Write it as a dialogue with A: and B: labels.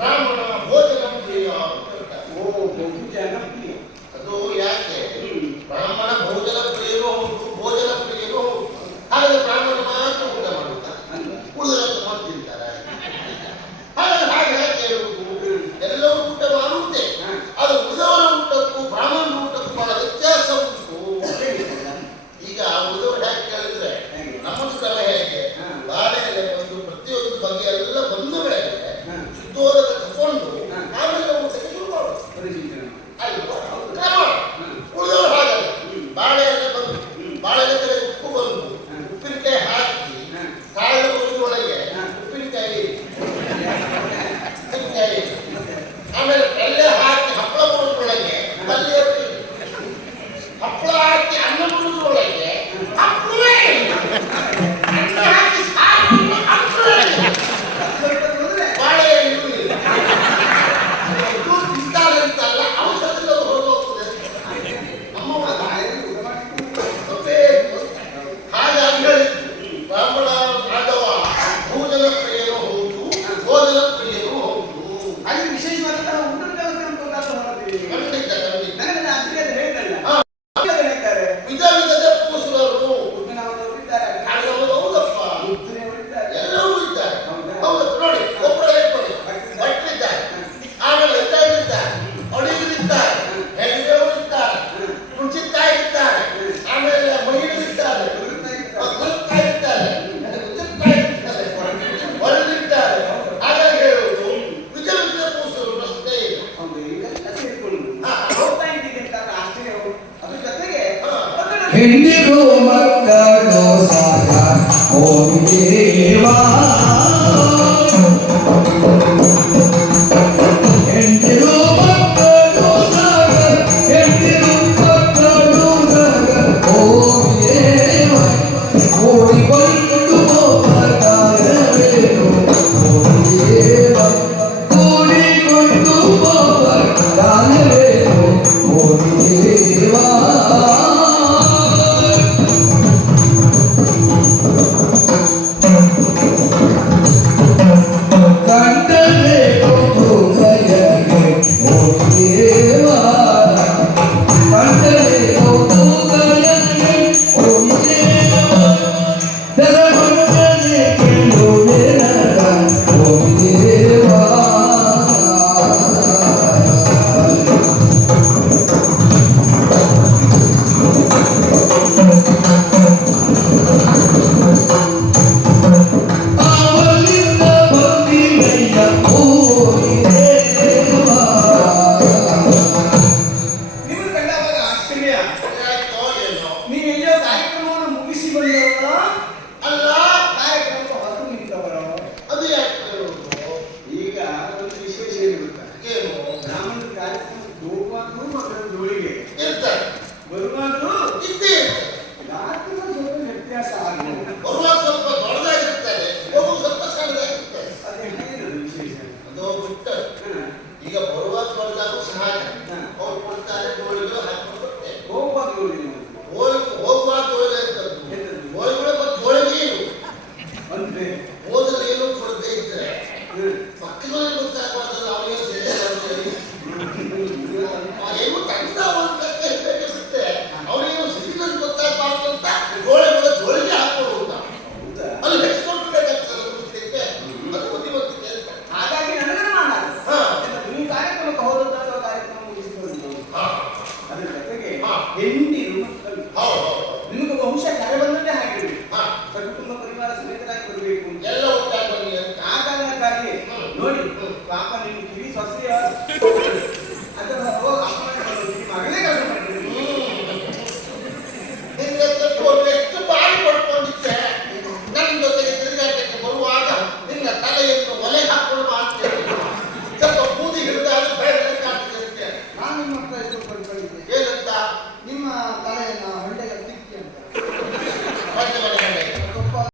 A: வேற
B: ಹೆಣ್ಣಿರು
C: ಮಕ್ಕಳು
A: ಈಗ ಬರುವ ಸಹಾಯ ಅವ್ರು ಕೊಡ್ತಾರೆ
B: ಹೋಗಿ ಕೊಡ್ತೇವೆ ಎಂದಿರು ನಿಮಗೆ ವಂಶ ಕರೆ ಬಂದದ್ದೇ ಹಾಗಿರಬೇಕು ಸಕುಟುಂಬ ಪರಿವಾರ ಸಮೇತರಾಗಿ ಬರಬೇಕು
A: ಎಲ್ಲ ಒಟ್ಟಾಗಿ
B: ಆ ಕಾರಣಕ್ಕಾಗಿ ನೋಡಿ ಪಾಪ